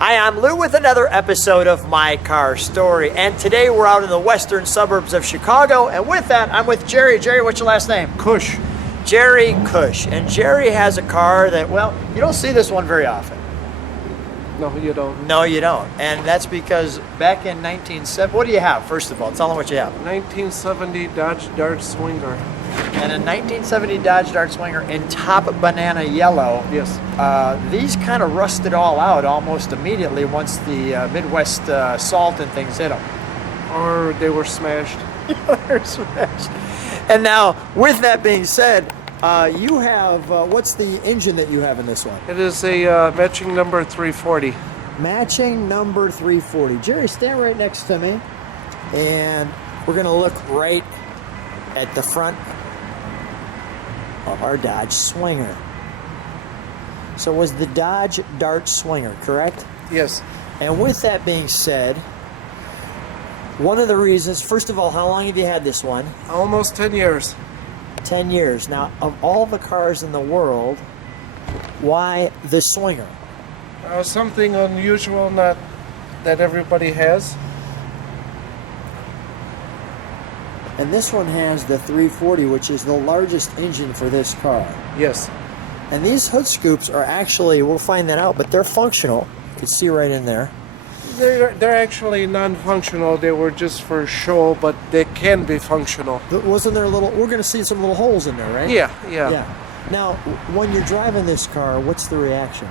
Hi, I'm Lou with another episode of My Car Story, and today we're out in the western suburbs of Chicago, and with that, I'm with Jerry. Jerry, what's your last name? Kusch. Jerry Kusch, and Jerry has a car that, well, you don't see this one very often. No, you don't. No, you don't, and that's because back in 1970, what do you have, first of all? Tell them what you have. 1970 Dodge Dart Swinger. And a 1970 Dodge Dart Swinger in top banana yellow. Yes. These kind of rusted all out almost immediately once the Midwest salt and things hit them. Or they were smashed. They're smashed. And now, with that being said, you have, what's the engine that you have in this one? It is a matching number 340. Matching number 340. Jerry, stand right next to me, and we're going to look right at the front of our Dodge Swinger. So it was the Dodge Dart Swinger, correct? Yes. And with that being said, one of the reasons, first of all, how long have you had this one? Almost 10 years. 10 years. Now, of all the cars in the world, why the Swinger? Something unusual, not that everybody has. And this one has the 340, which is the largest engine for this car. Yes. And these hood scoops are actually, we'll find that out, but they're functional. You can see right in there. They're actually non-functional. They were just for show, but they can be functional. Wasn't there a little, we're going to see some little holes in there, right? Yeah. Now, when you're driving this car, what's the reaction?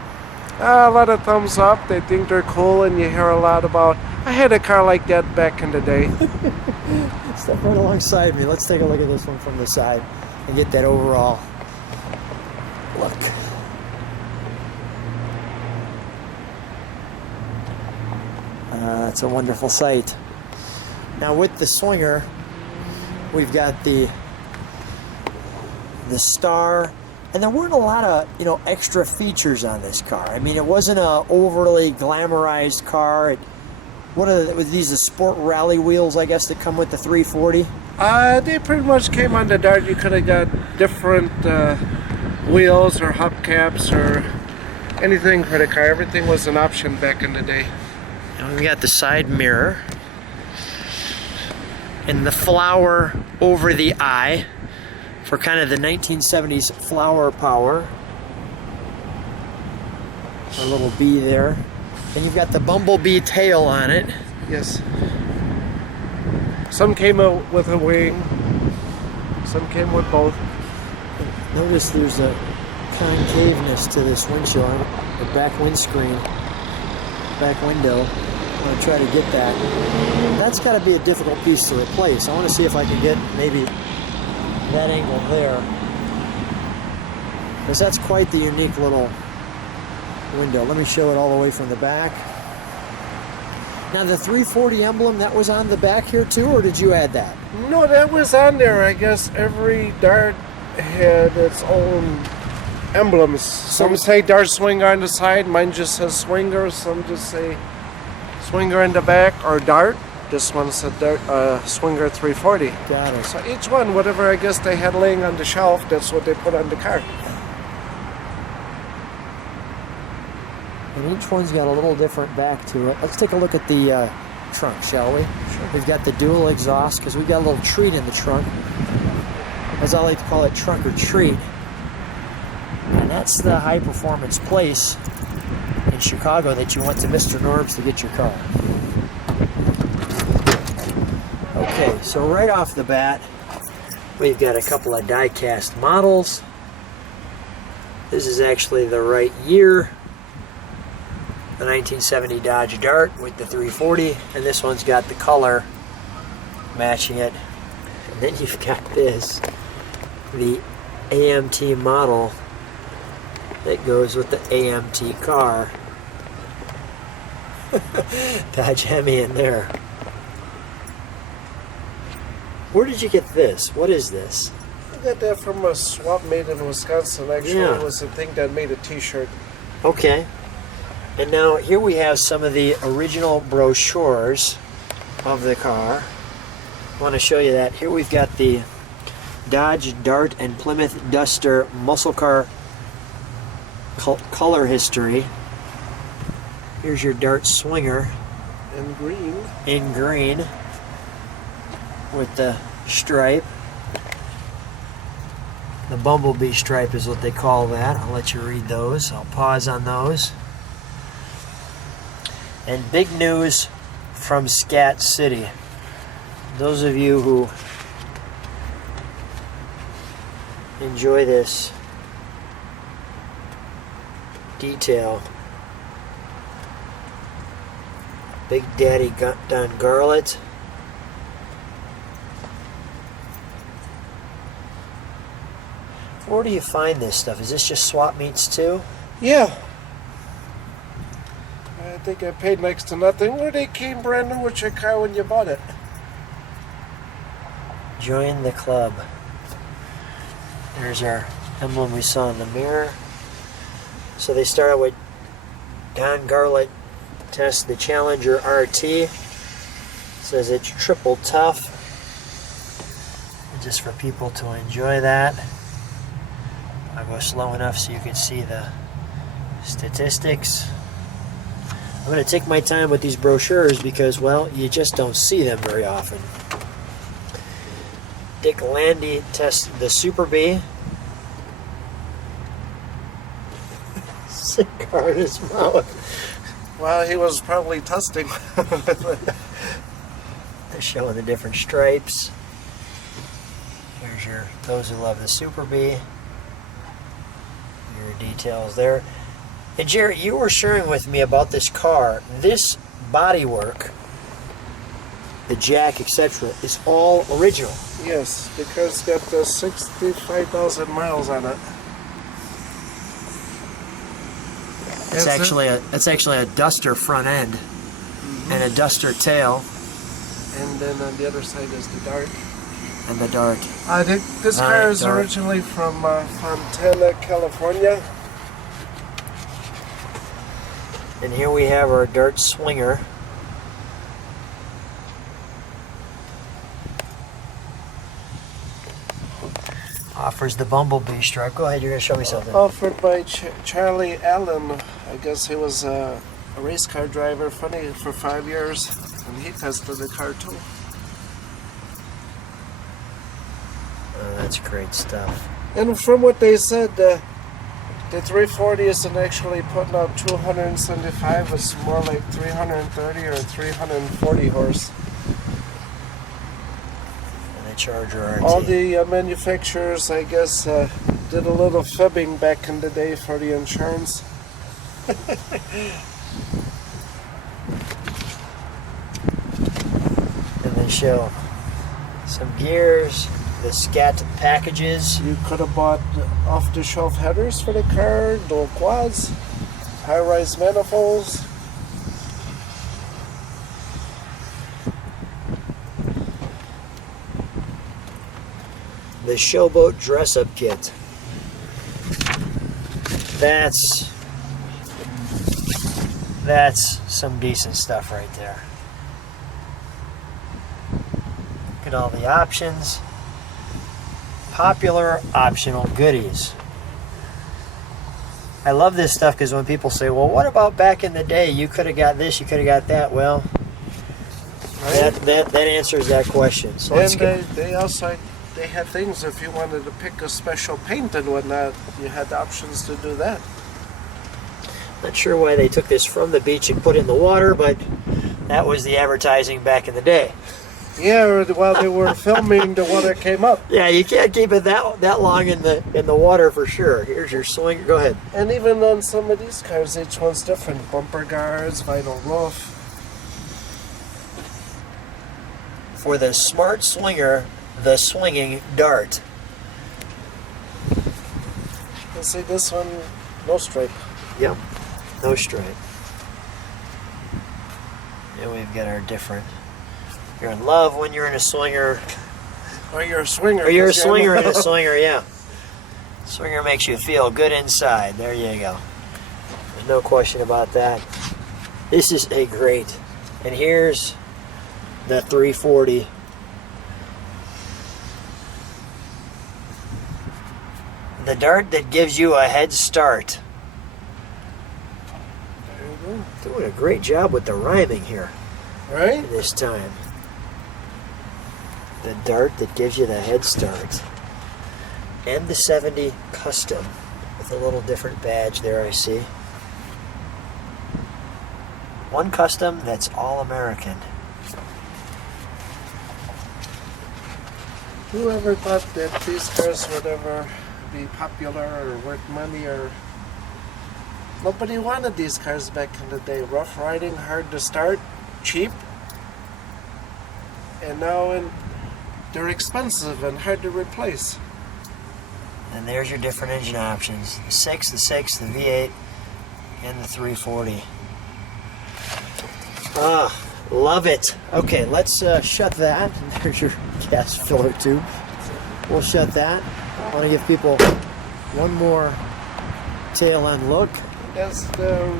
A lot of thumbs up. They think they're cool, and you hear a lot about, I had a car like that back in the day. Step right alongside me. Let's take a look at this one from the side and get that overall look. It's a wonderful sight. Now with the Swinger, we've got the star, and there weren't a lot of extra features on this car. I mean, it wasn't a overly glamorized car. What are these? The sport rally wheels, I guess, that come with the 340? They pretty much came on the Dart. You could have got different wheels or hubcaps or anything for the car. Everything was an option back in the day. And we got the side mirror and the flower over the eye for kind of the 1970s flower power. A little bee there. And you've got the bumblebee tail on it. Yes. Some came out with a wing. Some came with both. Notice there's a concaveness to this windshield, the back windscreen, back window. I'm going to try to get that. That's got to be a difficult piece to replace. I want to see if I can get maybe that angle there, because that's quite the unique little window. Let me show it all the way from the back. Now the 340 emblem, that was on the back here too, or did you add that? No, that was on there. I guess every Dart had its own emblems. Some say Dart Swinger on the side, mine just says Swinger. Some just say Swinger in the back or Dart. This one said Dart, Swinger 340. Got it. So each one, whatever I guess they had laying on the shelf, that's what they put on the car. And each one's got a little different back to it. Let's take a look at the trunk, shall we? Sure. We've got the dual exhaust, because we've got a little treat in the trunk. As I like to call it, trunk or treat. And that's the high performance place in Chicago that you went to Mr. Norb's to get your car. Okay, so right off the bat, we've got a couple of die-cast models. This is actually the right year. The 1970 Dodge Dart with the 340, and this one's got the color matching it. And then you've got this, the AMT model that goes with the AMT car. Dodge Hemi in there. Where did you get this? What is this? I got that from a swap made in Wisconsin. Actually, It was the thing that made a t-shirt. Okay. And now here we have some of the original brochures of the car. I want to show you that. Here we've got the Dodge Dart and Plymouth Duster muscle car color history. Here's your Dart Swinger in green. in green with the stripe. The bumblebee stripe is what they call that. I'll let you read those. I'll pause on those. And big news from Scat City. Those of you who enjoy this detail, Big Daddy Don Garlett. Where do you find this stuff? Is this just swap meets too? Yeah. I think I paid next to nothing. Where they came brand new with your car when you bought it. Join the club. There's our emblem we saw in the mirror. So they started with Don Garlett test the Challenger RT. Says it's triple tough. Just for people to enjoy that. I'll go slow enough so you can see the statistics. I'm going to take my time with these brochures because, well, you just don't see them very often. Dick Landy tests the Super B. Cigar in his mouth. Well, he was probably testing. They're showing the different stripes. Here's your, those who love the Super B. Your details there. And Jerry, you were sharing with me about this car. This bodywork, the jack, etc., is all original. Yes, because it's got 65,000 miles on it. It's actually a Duster front end and a Duster tail. And then on the other side is the Dart. And the Dart. This car is originally from Fontana, California. And here we have our Dart Swinger. Offers the bumblebee stripe. Go ahead, you're going to show me something. Offered by Charlie Allen. I guess he was a race car driver for 5 years. And he tested the car too. Oh, that's great stuff. And from what they said, the 340 isn't actually putting out 275. It's more like 330 or 340 horse. And the Charger RT. All the manufacturers, I guess, did a little fibbing back in the day for the insurance. And they show some gears, the Scat packages. You could have bought off-the-shelf headers for the car, dual quads, high-rise manifolds. The Showboat dress-up kit. That's some decent stuff right there. Look at all the options. Popular optional goodies. I love this stuff because when people say, well, what about back in the day? You could have got this, you could have got that. Well, that answers that question. So and they also have things if you wanted to pick a special paint and whatnot, you had options to do that. Not sure why they took this from the beach and put it in the water, but that was the advertising back in the day. Yeah, while they were filming, the water came up. Yeah, you can't keep it that long in the water for sure. Here's your swing. Go ahead. And even on some of these cars, each one's different. Bumper guards, vinyl roof. For the Smart Swinger, the swinging Dart. You see this one, no stripe. Yep, no stripe. And we've got our different. You're in love when you're in a swinger. Or you're a swinger. Or you're a swinger in a swinger, yeah. Swinger makes you feel good inside. There you go. There's no question about that. This is a great. And here's the 340. The Dart that gives you a head start There you go. to Doing a great job with the rhyming here Right? this time. The dart that gives you the head start. And the 70 Custom with a little different badge there, I see. One Custom that's all American. Whoever thought that these cars would ever be popular or worth money, or nobody wanted these cars back in the day. Rough riding, hard to start, cheap, and now they're expensive and hard to replace. And there's your different engine options. The 6, the V8, and the 340. Ah, love it. Okay, let's shut that. There's your gas filler tube. We'll shut that. I want to give people one more tail end look. That's the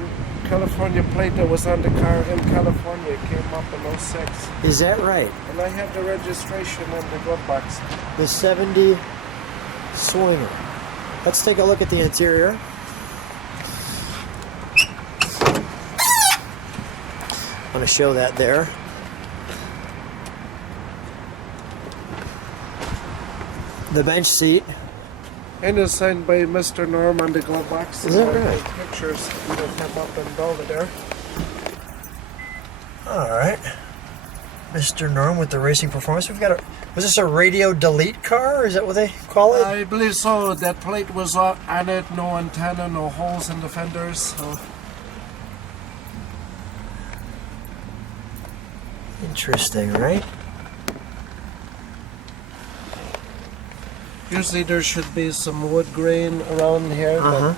California plate that was on the car in California. It came up in '06. Is that right? And I have the registration in the glove box. The 70 Swinger. Let's take a look at the interior. I'm going to show that there. The bench seat. And it's signed by Mr. Norm on the glove box. Is that right? Pictures of him up in Belvedere. All right. Mr. Norm with the racing performance. We've got a... Was this a radio delete car? Is that what they call it? I believe so. That plate was on it. No antenna, no holes in the fenders. So. Interesting, right? Usually there should be some wood grain around here. Uh-huh.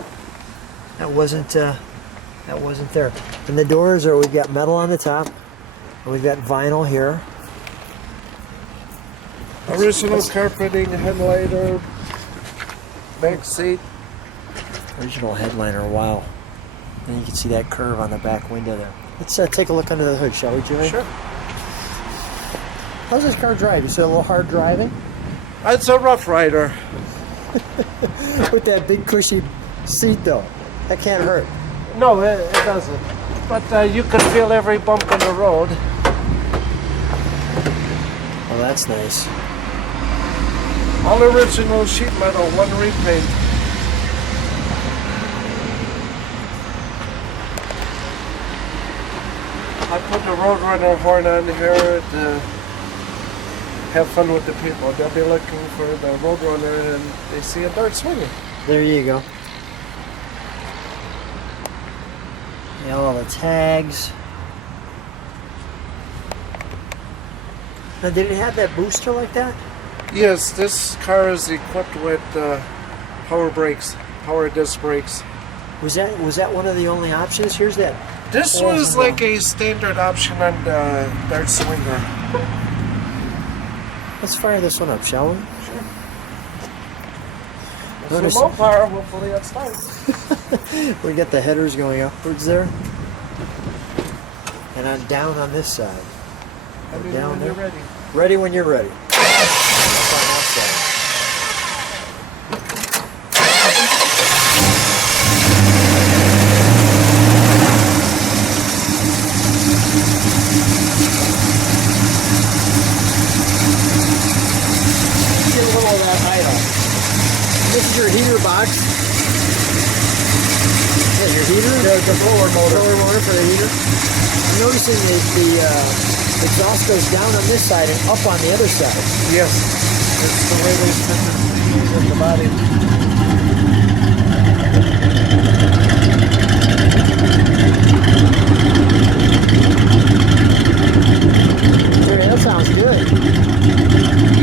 That wasn't there. And the doors are, we've got metal on the top. And we've got vinyl here. Original carpeting, headliner, back seat. Original headliner, wow. And you can see that curve on the back window there. Let's take a look under the hood, shall we, Julie? Sure. How's this car drive? You say a little hard driving? It's a Rough Rider. With that big cushy seat though. That can't hurt. No, it doesn't. But you can feel every bump in the road. Oh, that's nice. All original sheet metal, one repaint. I put the Roadrunner horn on here to have fun with the people. They'll be looking for the Roadrunner and they see a dart swinging. There you go. Yeah, all the tags. Now, did it have that booster like that? Yes, this car is equipped with power brakes, power disc brakes. Was that one of the only options? Here's that. This was like a standard option on the Dart Swinger. Let's fire this one up, shall we? Sure. Notice- Some low power, hopefully it starts. We got the headers going upwards there. And on down on this side. Down When there. you're ready. Ready when you're ready. Up on that side. Get a little of that idle. This is your heater box. Yeah, your heater? The blower motor. Blower motor for the heater. I'm noticing the exhaust goes down on this side and up on the other side. Yes. That's the way they set the in the body. Okay, that sounds good.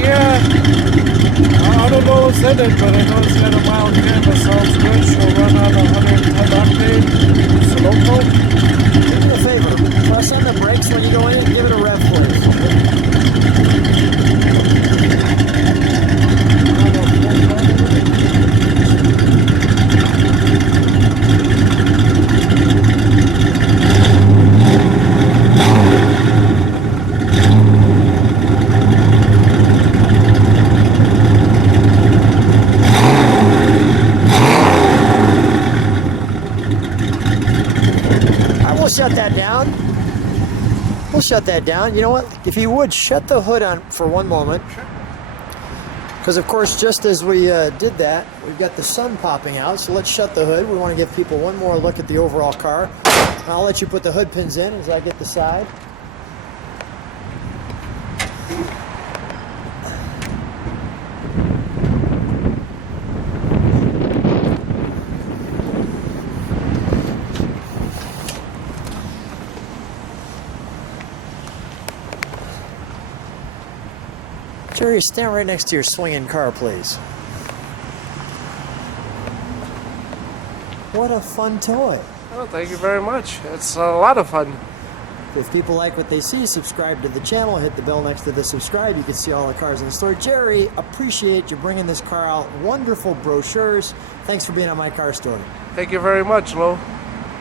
Yeah. I don't know what's in it, but I know it's got a mild canvas. Sounds good. She'll run on 110 octane. It's a local. Do me a favor. Press on the brakes when you go in and give it a rev, please. down? We'll shut that down. You know what? If you would, shut the hood on for one moment. Because, of course, just as we did that, we've got the sun popping out. So let's shut the hood. We want to give people one more look at the overall car. And I'll let you put the hood pins in as I get the side. Jerry, stand right next to your swinging car, please. What a fun toy. Oh, thank you very much. It's a lot of fun. If people like what they see, subscribe to the channel, hit the bell next to the subscribe. You can see all the cars in the store. Jerry, appreciate you bringing this car out. Wonderful brochures. Thanks for being on my car story. Thank you very much, Lo.